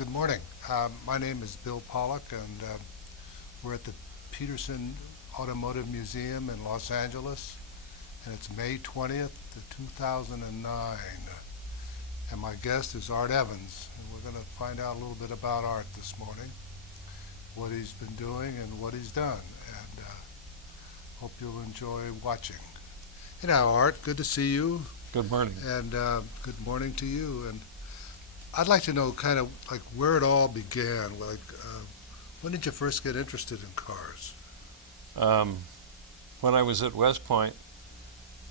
Good morning. My name is Bill Pollack, and we're at the Peterson Automotive Museum in Los Angeles, and it's May 20th, 2009. And my guest is Art Evans, and we're going to find out a little bit about Art this morning, what he's been doing and what he's done, and hope you'll enjoy watching. Art, good to see you, Good morning. and good morning to you. And I'd like to know kind of like where it all began. When did you first get interested in cars? When I was at West Point,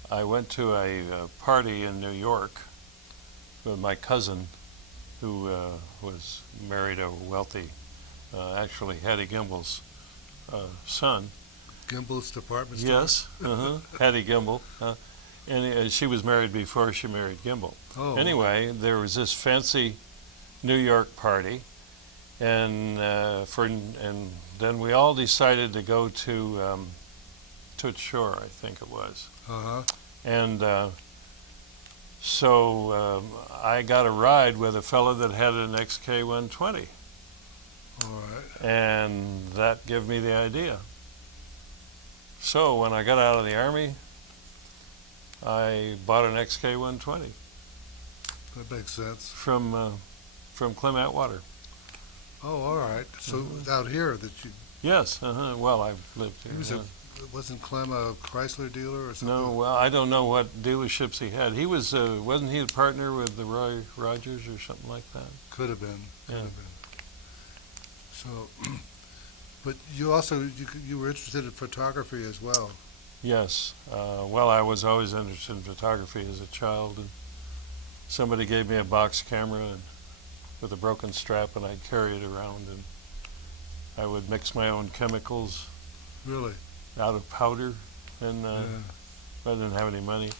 I went to a party in New York with my cousin, who was married a wealthy, actually Hattie Gimbel's son. Gimbel's department store? Yes, Hattie Gimbel. And she was married before she married Gimbel. Oh. Anyway, there was this fancy New York party, and then we all decided to go to Toots Shore, I think it was. Uh-huh. And so I got a ride with a fellow that had an XK120, All right. and that gave me the idea. So when I got out of the Army, I bought an XK120 That makes sense. from Clem Atwater. Oh, all right. So out here that you, Yes, well, I've lived here. wasn't Clem a Chrysler dealer or something? No, well, I don't know what dealerships he had. He was, wasn't he a partner with the Roy Rogers or something like that? Could have been. Could Yeah. have been. So, but you also, you were interested in photography as well. Yes. Well, I was always interested in photography as a child, and somebody gave me a box camera with a broken strap, and I'd carry it around, and I would mix my own chemicals Really? out of powder, and Yeah. I didn't have any money,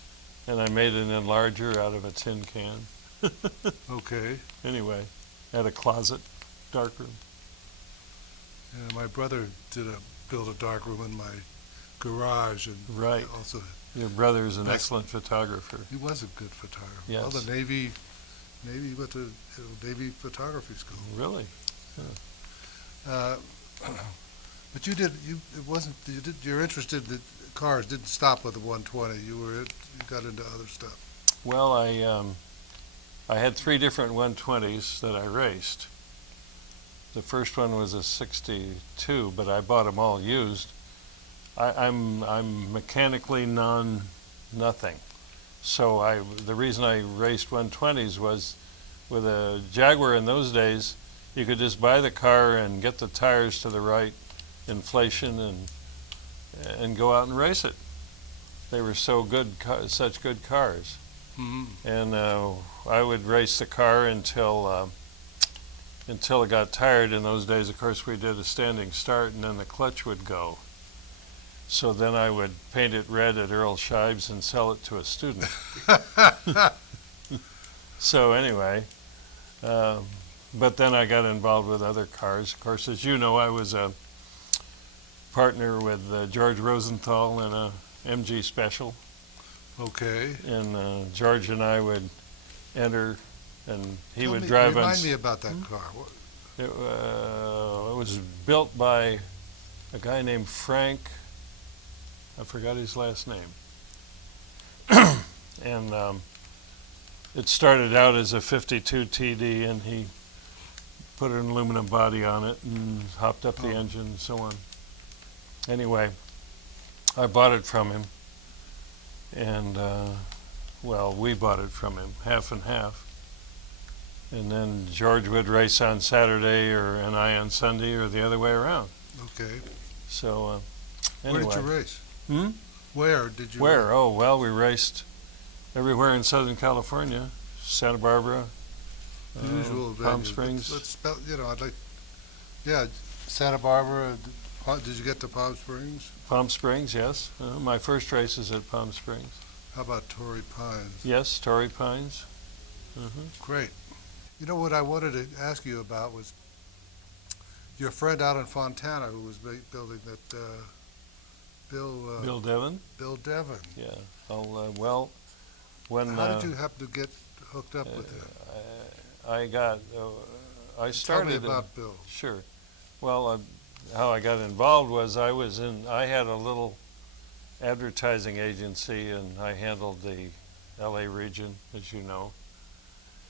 and I made an enlarger out of a tin can. Okay. Anyway, had a closet, dark room. Yeah, my brother built a dark room in my garage, and Right. also Your brother is an Back- excellent photographer. he was a good photographer. Yes. Well, the Navy went to Navy photography school. Really? But you're interested that cars didn't stop with the 120. You got into other stuff. Well, I had 3 different 120s that I raced. The first one was a 62, but I bought them all used. I'm mechanically nothing. So the reason I raced 120s was with a Jaguar in those days, you could just buy the car and get the tires to the right inflation and go out and race it. They were so good, such good cars. Mm-hmm. And I would race the car until it got tired. In those days, of course, we did a standing start, and then the clutch would go. So then I would paint it red at Earl Shives and sell it to a student. So anyway, but then I got involved with other cars. Of course, as you know, I was a partner with George Rosenthal in a MG Special. Okay. And George and I would enter, and he would drive on. Remind me about that car. It was built by a guy named Frank. I forgot his last name. And it started out as a 52 TD, and he put an aluminum body on it and hopped up the engine and so on. Anyway, I bought it from him, and well, we bought it from him, half and half. And then George would race on Saturday, and I on Sunday, or the other way around. Okay. So anyway. Where did you race? Hmm? Where did you Where? race? Oh, well, we raced everywhere in Southern California, Santa Barbara, Usual Palm venues. Springs. Let's spell, I'd like, yeah, Santa Barbara. Did you get to Palm Springs? Palm Springs, yes. My first race is at Palm Springs. How about Torrey Pines? Yes, Torrey Pines. Great. You know what I wanted to ask you about was your friend out in Fontana who was building that Bill Devon? Bill Devon. Yeah. Well, when How did you happen to get hooked up with him? I got I Tell me started about Bill. sure. Well, how I got involved was I had a little advertising agency, and I handled the LA region, as you know,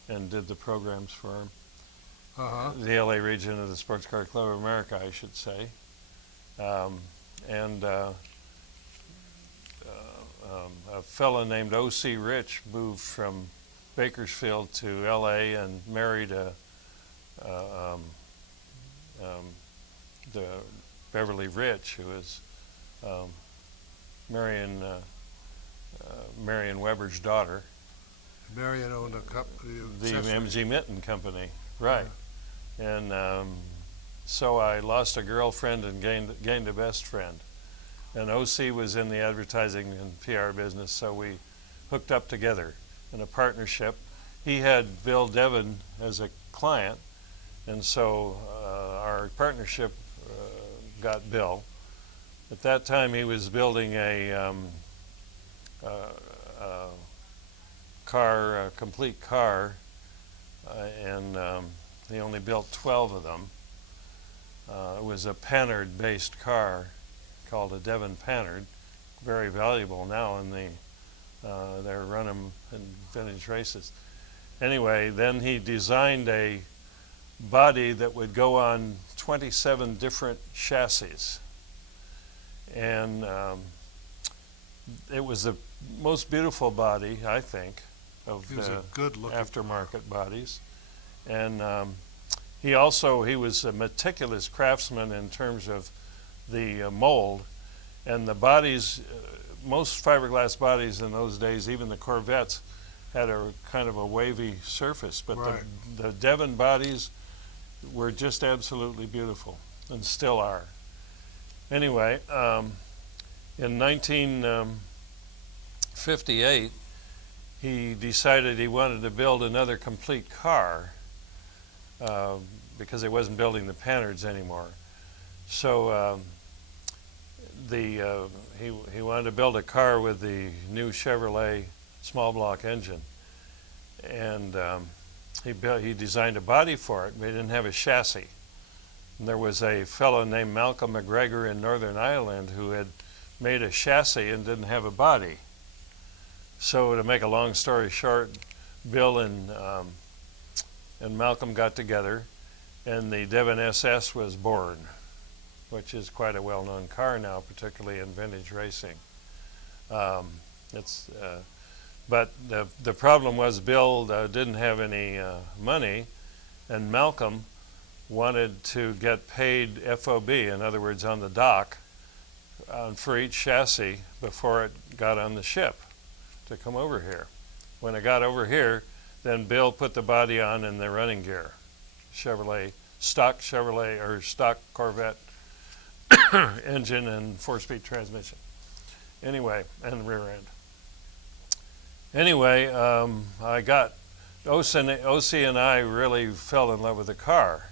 and did the programs for them. The LA region of the Sports Car Club of America, I should say. And a fellow named O.C. Rich moved from Bakersfield to L.A. and married the Beverly Rich, who is Marion Weber's daughter. Marion owned a company. The M.G. Minton Company, right. And so I lost a girlfriend and gained a best friend. And O.C. was in the advertising and PR business, so we hooked up together in a partnership. He had Bill Devon as a client, and so our partnership got Bill. At that time, he was building a complete car, and he only built 12 of them. It was a Panhard-based car called a Devon Panhard, very valuable now, and they run them in vintage races. Anyway, then he designed a body that would go on 27 different chassis, and it was the most beautiful body, I think, of the aftermarket bodies. And he was a meticulous craftsman in terms of the mold, and the bodies, most fiberglass bodies in those days, even the Corvettes, had a kind of a wavy surface, but the Devon bodies were just absolutely beautiful, and still are. Anyway, in 1958, he decided he wanted to build another complete car because he wasn't building the Panhards anymore. So he wanted to build a car with the new Chevrolet small block engine, and he designed a body for it, but he didn't have a chassis. And there was a fellow named Malcolm McGregor in Northern Ireland who had made a chassis and didn't have a body. So to make a long story short, Bill and Malcolm got together, and the Devon SS was born, which is quite a well-known car now, particularly in vintage racing. But the problem was Bill didn't have any money, and Malcolm wanted to get paid FOB, in other words, on the dock, for each chassis before it got on the ship to come over here. When it got over here, then Bill put the body on in the running gear, stock Corvette engine and 4-speed transmission. Anyway, and rear end. Anyway, O.C. and I really fell in love with the car.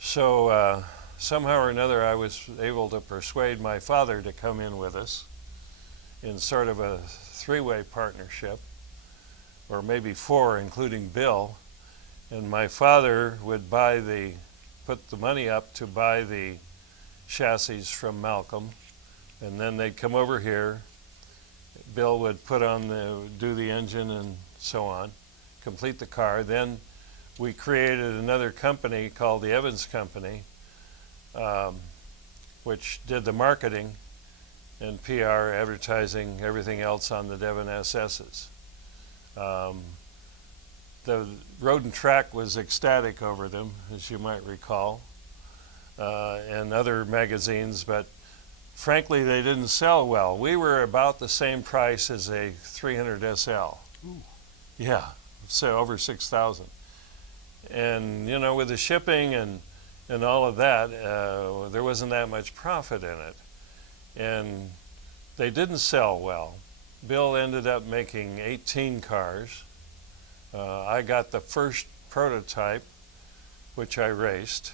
So somehow or another, I was able to persuade my father to come in with us in sort of a three-way partnership, or maybe four, including Bill. And my father would put the money up to buy the chassis from Malcolm, and then they'd come over here. Bill would do the engine and so on, complete the car. Then we created another company called the Evans Company, which did the marketing and PR, advertising, everything else on the Devon SS's. The Road and Track was ecstatic over them, as you might recall, and other magazines, but frankly, they didn't sell well. We were about the same price as a 300 SL. Ooh. Yeah, so over 6,000. And with the shipping and all of that, there wasn't that much profit in it, and they didn't sell well. Bill ended up making 18 cars. I got the first prototype, which I raced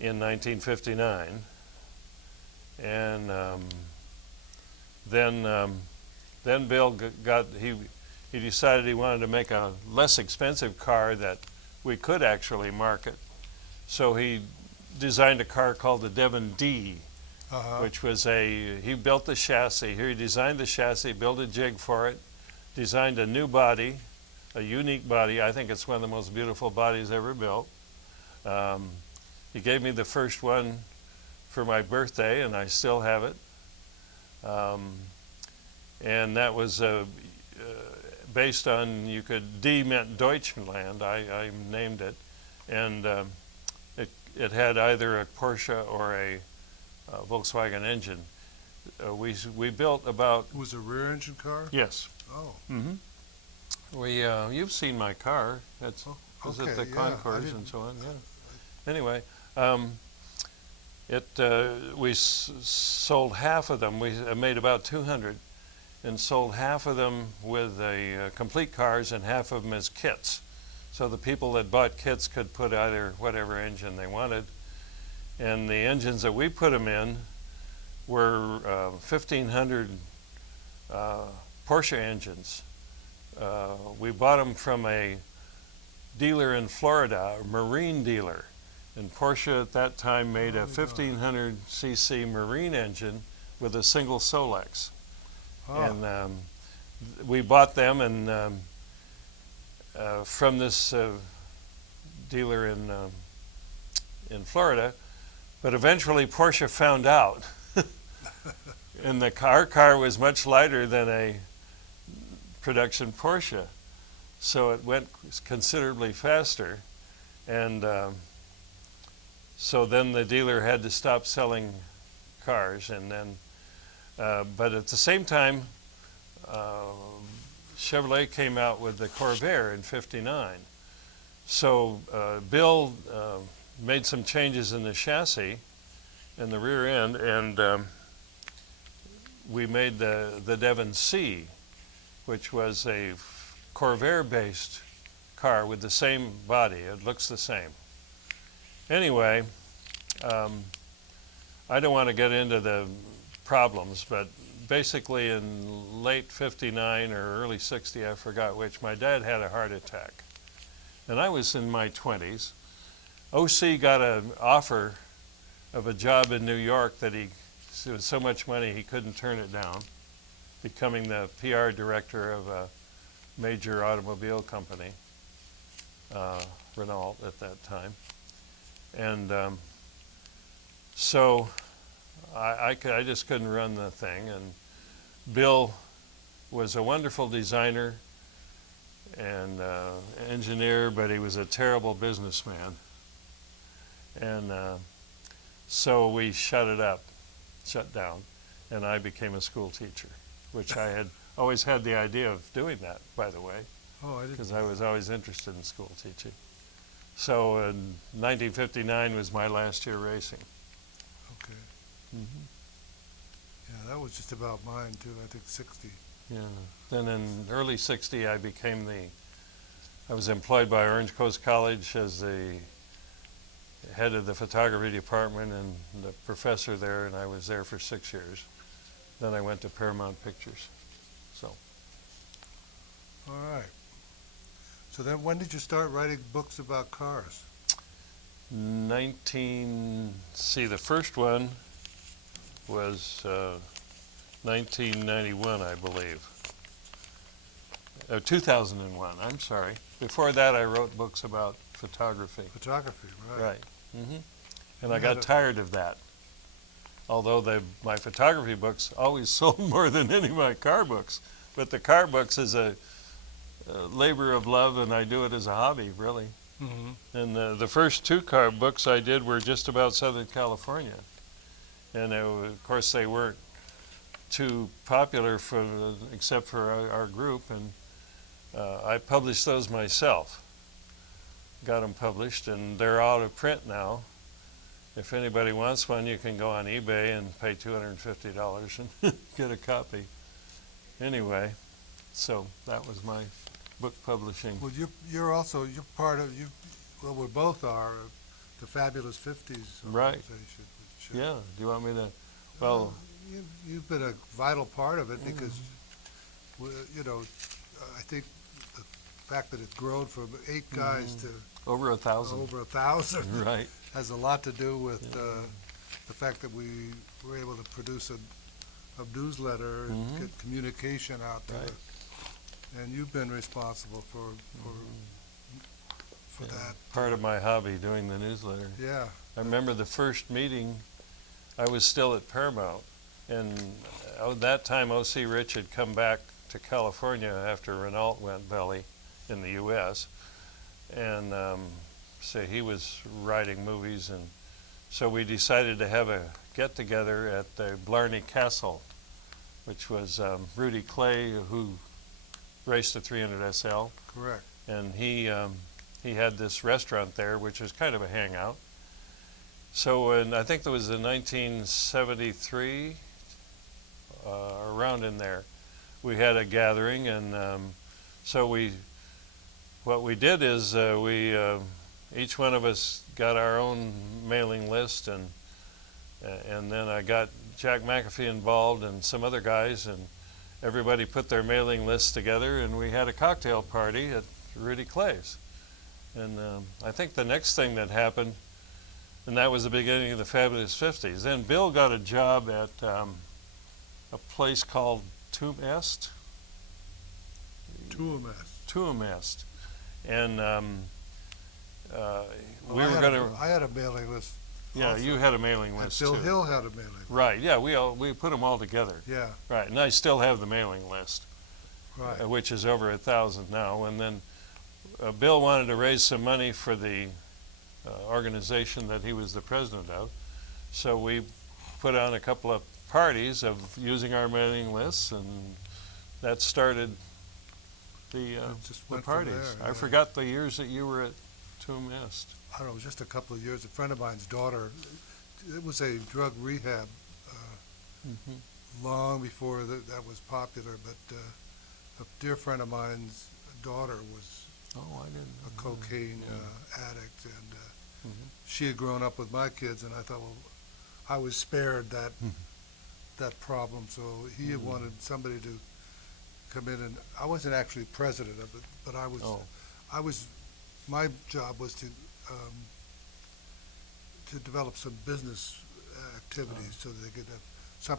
in 1959. And then Bill he decided he wanted to make a less expensive car that we could actually market. So he designed a car called the Devon D, which was he built the chassis. He designed the chassis, built a jig for it, designed a new body, a unique body. I think it's one of the most beautiful bodies ever built. He gave me the first one for my birthday, and I still have it. And that was based on, D meant Deutschland, I named it, and it had either a Porsche or a Volkswagen engine. We built about... It was a rear engine car? Yes. Oh. Mm-hmm. You've seen my car. It's was okay, it the yeah, Concours and so on? Yeah. Anyway, we sold half of them. We made about 200, and sold half of them with complete cars and half of them as kits. So the people that bought kits could put either whatever engine they wanted. And the engines that we put them in were 1,500 Porsche engines. We bought them from a dealer in Florida, a marine dealer. And Porsche at that time made a 1,500 cc marine engine with a single Solex. And we bought them and from this dealer in Florida, but eventually Porsche found out, and our car was much lighter than a production Porsche, so it went considerably faster, and so then the dealer had to stop selling cars, and then but at the same time Chevrolet came out with the Corvair in '59. So Bill made some changes in the chassis and the rear end, and we made the Devon C, which was a Corvair-based car with the same body. It looks the same. Anyway, I don't want to get into the problems, but basically in late '59 or early '60, I forgot which, my dad had a heart attack. And I was in my 20s. OC got an offer of a job in New York that it was so much money he couldn't turn it down, becoming the PR director of a major automobile company, Renault at that time. And so I just couldn't run the thing, and Bill was a wonderful designer and engineer, but he was a terrible businessman. And so we shut down, and I became a school teacher, which I had always had the idea of doing that, by the way, because I was always interested in school teaching. So in 1959 was my last year racing. Okay. Mm-hmm. Yeah, that was just about mine too. I think 60. Yeah. Then in early '60, I was employed by Orange Coast College as the head of the photography department and the professor there, and I was there for 6 years. Then I went to Paramount Pictures. So. All right. So then when did you start writing books about cars? The first one was 1991, I believe. 2001, I'm sorry. Before that, I wrote books about photography. Photography, right. Right. Mm-hmm. And I got tired of that. Although my photography books always sold more than any of my car books. But the car books is a labor of love, and I do it as a hobby, really. Mm-hmm. And the first two car books I did were just about Southern California. And of course, they weren't too popular except for our group, and I published those myself. Got them published, and they're out of print now. If anybody wants one, you can go on eBay and pay $250 and get a copy. Anyway, so that was my book publishing. Well, you're part of well, we both are the Fabulous 50s Right. organization. Which, Yeah. Do you want me to? Well, you've been a vital part of it because, I think the fact that it's grown from 8 guys to Over 1,000. over 1,000. Right. Has a lot to do with the fact that we were able to produce a newsletter and Mhm. get communication out there. Right. And you've been responsible for Yeah. that. Part of my hobby, doing the newsletter. Yeah. I remember the first meeting, I was still at Paramount, and at that time O.C. Rich had come back to California after Renault went belly in the U.S., and so he was writing movies, and so we decided to have a get-together at the Blarney Castle, which was Rudy Clay, who raced the 300 SL, Correct. and he had this restaurant there, which was kind of a hangout. So I think it was in 1973, around in there, we had a gathering, and so what we did is each one of us got our own mailing list, and then I got Jack McAfee involved and some other guys, and everybody put their mailing lists together, and we had a cocktail party at Rudy Clay's. And I think the next thing that happened, and that was the beginning of the Fabulous 50s. Then Bill got a job at a place called Tuamest. Tuamest. And we were going to. I had a mailing list. Yeah, also. you had a mailing And list Bill too. Hill had a mailing list. Right. Yeah, we put them all together. Yeah. Right, and I still have the mailing list, Right. which is over 1,000 now. And then Bill wanted to raise some money for the organization that he was the president of, so we put on a couple of parties of using our mailing lists, and that started the just went from parties. there, I yeah. forgot the years that you were at Tuamest. I don't know, it was just a couple of years. A friend of mine's daughter, it was a drug rehab long before that was popular, but a dear friend of mine's daughter was Oh, I didn't. a cocaine addict, and Mhm. she had grown up with my kids, and I thought, well, I was spared that problem, so he had wanted somebody to come in, and I wasn't actually president of it, but I was, my job was to develop some business activities so that they could have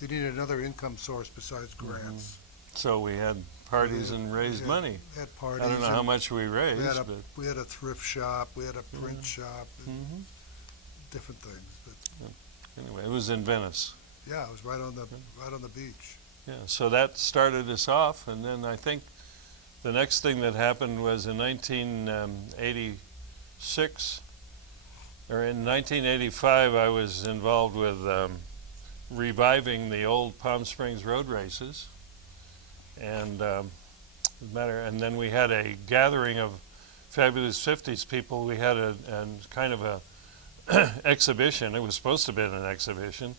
they needed another income source besides grants. So we had parties and raised money. We had parties. I don't know how and much we raised, but we had a thrift shop, we had a print shop, and Mhm. different things. But anyway, it was in Venice. yeah, it was right on the beach. Yeah, so that started us off, and then I think the next thing that happened was in 1986, or in 1985, I was involved with reviving the old Palm Springs road races, and and then we had a gathering of Fabulous 50s people. We had a kind of a exhibition. It was supposed to have been an exhibition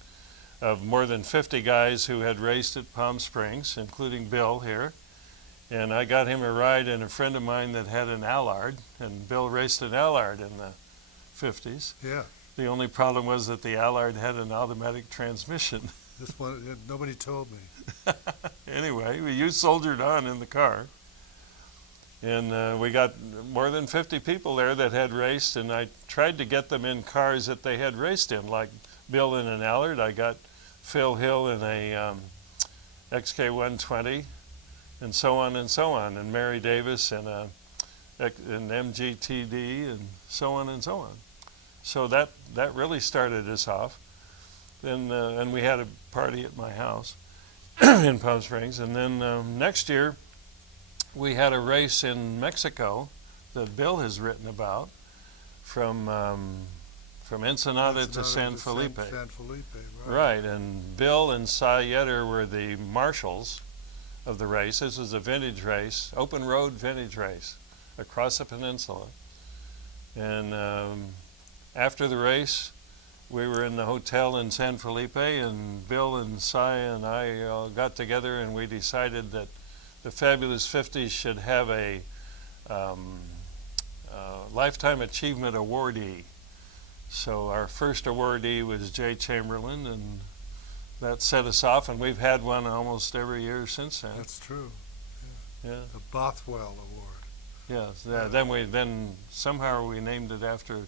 of more than 50 guys who had raced at Palm Springs, including Bill here. And I got him a ride in a friend of mine that had an Allard, and Bill raced an Allard in the 50s. Yeah, The only problem was that the Allard had an automatic transmission. this one nobody told me. Anyway, you soldiered on in the car. And we got more than 50 people there that had raced, and I tried to get them in cars that they had raced in, like Bill in an Allard. I got Phil Hill in a XK120, and so on and so on, and Mary Davis in an MGTD, and so on and so on. So that really started us off. Then and we had a party at my house in Palm Springs, and then next year we had a race in Mexico that Bill has written about from Ensenada to San Felipe. San Felipe, Right, and Bill and Cy Yetter were the marshals of the race. This was a vintage race, open road vintage race across the peninsula. And after the race, we were in the hotel in San Felipe, and Bill and Cy and I got together, and we decided that the Fabulous 50s should have a Lifetime Achievement Awardee. So our first awardee was Jay Chamberlain, and that set us off, and we've had one almost every year since then. That's true. Yeah. The Bothwell Award. Yes. Yeah. Then somehow we named it after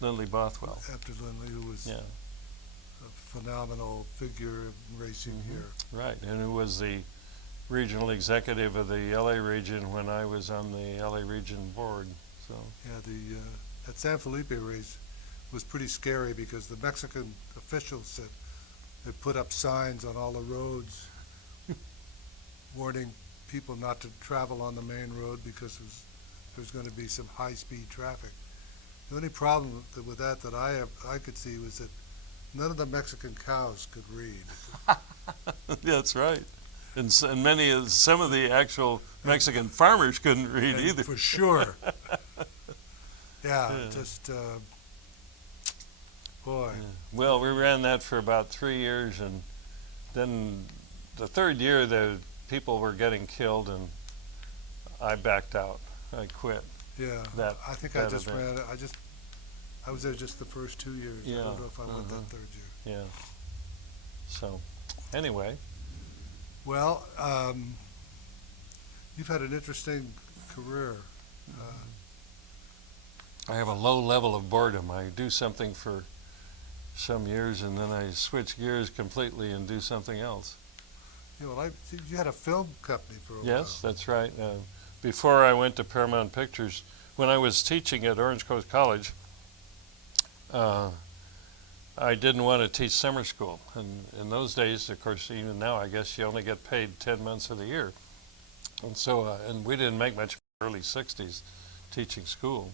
Lindley Bothwell. After Lindley, who was Yeah. a phenomenal figure in racing Mhm. here. Right, and who was the regional executive of the LA region when I was on the LA region board. So Yeah, that San Felipe race was pretty scary because the Mexican officials said they put up signs on all the roads warning people not to travel on the main road because there's going to be some high-speed traffic. The only problem with that I could see was that none of the Mexican cows could read. that's right. And some of the actual Mexican farmers couldn't read And either. for sure. Yeah, Yeah. just boy. Yeah. Well, we ran that for about 3 years, and then the third year the people were getting killed, and I backed out. I quit. Yeah, That- I think I that just event. ran it. I was there just the first 2 years. I Yeah, don't know if I went that uh-huh. third year. Yeah. So, anyway, Well, you've had an interesting career. I have a low level of boredom. I do something for some years, and then I switch gears completely and do something else. You had a film company for a while. Yes, that's right. Before I went to Paramount Pictures, when I was teaching at Orange Coast College, I didn't want to teach summer school. And in those days, of course, even now, I guess you only get paid 10 months of the year. And so, and we didn't make much in the early 60s teaching school.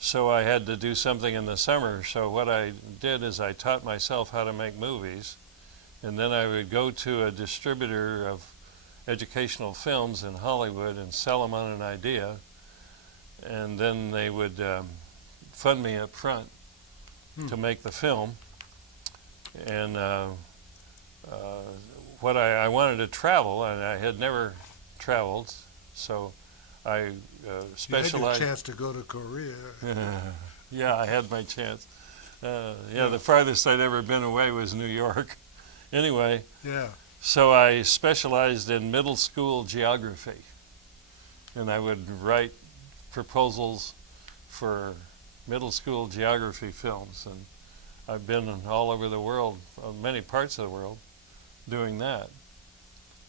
So I had to do something in the summer. So what I did is I taught myself how to make movies. And then I would go to a distributor of educational films in Hollywood and sell them on an idea. And then they would fund me up front to make the film. And what I wanted to travel, and I had never traveled, so I specialized. You had your chance to go to Korea. Yeah, I had my chance. The farthest I'd ever been away was New York. Anyway, Yeah. so I specialized in middle school geography, and I would write proposals for middle school geography films, and I've been all over the world, many parts of the world, doing that.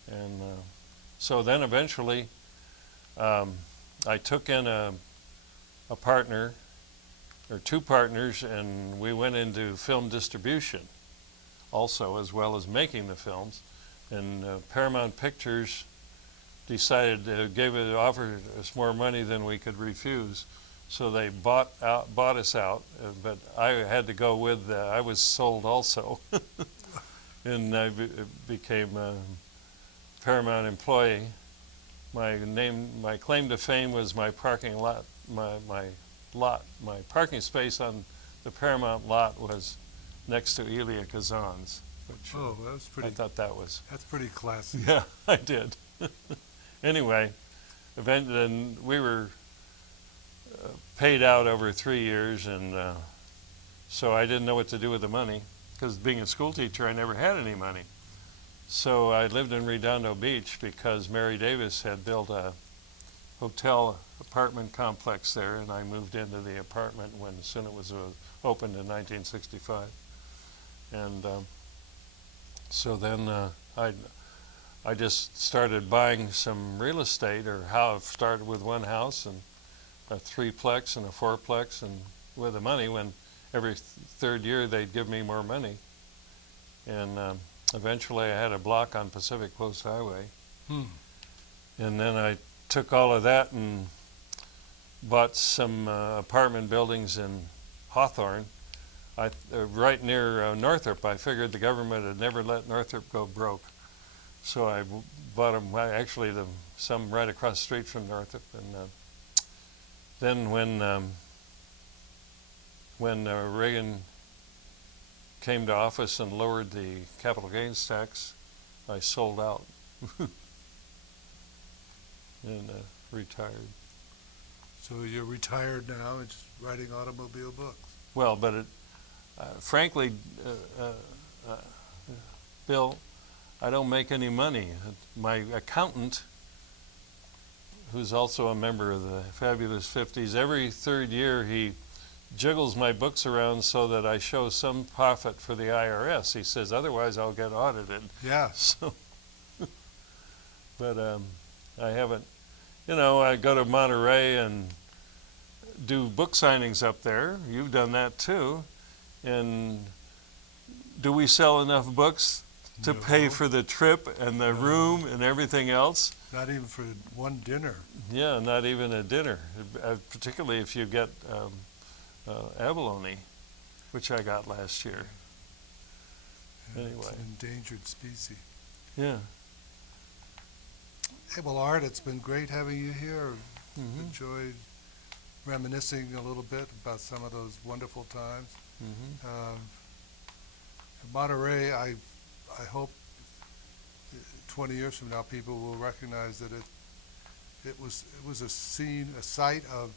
And so then eventually I took in a partner, or two partners, and we went into film distribution also, as well as making the films. And Paramount Pictures decided to offer us more money than we could refuse. So they bought us out, but I had to go with. I was sold also, and I became a Paramount employee. My claim to fame was my parking lot. My parking space on the Paramount lot was next to Elia Kazan's, which Oh, that's I pretty. thought that was. That's pretty classy. Yeah, I did. Anyway, then we were paid out over 3 years, and so I didn't know what to do with the money, because being a school teacher, I never had any money. So I lived in Redondo Beach because Mary Davis had built a hotel apartment complex there, and I moved into the apartment as soon as it was opened in 1965. And so then I just started buying some real estate, or how I've started with one house and a 3-plex and a 4-plex, and with the money, when every third year they'd give me more money. And eventually I had a block on Pacific Coast Highway. And then I took all of that and bought some apartment buildings in Hawthorne, right near Northrop. I figured the government had never let Northrop go broke. So I bought them, actually some right across the street from Northrop. And then when Reagan came to office and lowered the capital gains tax, I sold out and retired. So you're retired now and just writing automobile books. Well, but frankly, Bill, I don't make any money. My accountant, who's also a member of the Fabulous 50s, every third year he jiggles my books around so that I show some profit for the IRS. He says, otherwise I'll get audited. Yeah. So, but I haven't, I go to Monterey and do book signings up there. You've done that too. And do we sell enough books to pay No. for the trip and the room and everything else? Not even for one dinner. Yeah, not even a dinner, particularly if you get abalone, which I got last year. Yeah, Anyway. It's an endangered species. Yeah. Hey, well, Art, it's been great having you here. Mm-hmm. Enjoyed reminiscing a little bit about some of those wonderful times. Mm-hmm. In Monterey, I hope 20 years from now people will recognize that it was a site of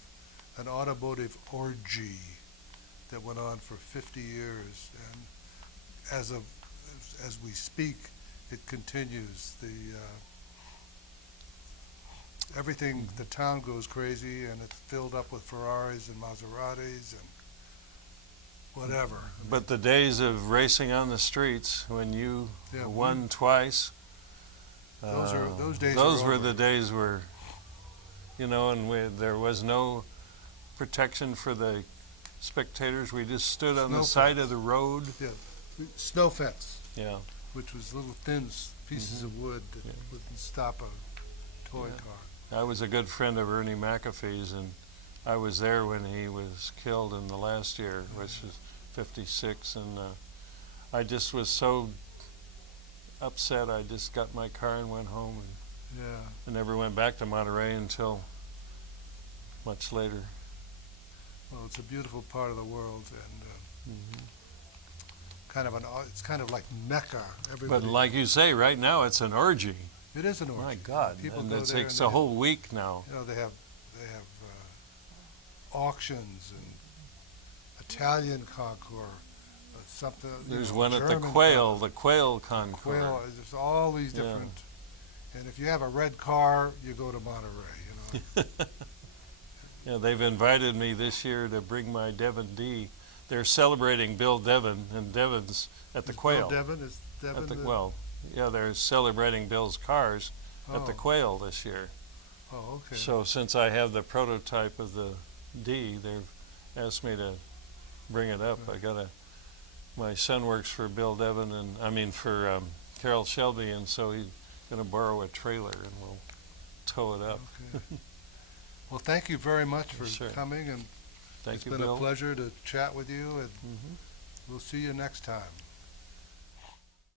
an automotive orgy that went on for 50 years, and as we speak, it continues. Everything, the town goes crazy, and it's filled up with Ferraris and Maseratis and whatever. But the days of racing on the streets when you Yeah, won twice, those days those are were over. the days where, and there was no protection for the spectators. We just stood on the Snow side fence. of the road. Yeah, snow fence, Yeah. which was little thin pieces of wood that Yeah. wouldn't stop a toy Yeah. car. I was a good friend of Ernie McAfee's, and I was there when he was killed in the last year, which was 56, and I just was so upset. I just got my car and went home, Yeah. and never went back to Monterey until much later. Well, it's a beautiful part of the world, and Mm-hmm. it's kind of like Mecca. But Everybody, like you say, right now it's an orgy. it is an orgy. My God, People and go it there takes and a whole week now. they have auctions and Italian concours, something. There's know, one at the German Quail Concours. Quail. There's all these Yeah. different. And if you have a red car, you go to Monterey. Yeah, they've invited me this year to bring my Devon D. They're celebrating Bill Devon, and Devon's at the Is Quail. Bill Devon? Is Devon They're celebrating Bill's cars at the Oh. Quail this year. Oh, okay. So since I have the prototype of the D, they've asked me to bring it up. Right. My son works for Bill Devon, and for Carroll Shelby, and so he's going to borrow a trailer, and we'll tow it up. Okay. Well, thank you very much for Sure. coming, and Thank it's you, been Bill. a pleasure to chat with you, and Mhm. we'll see you next time.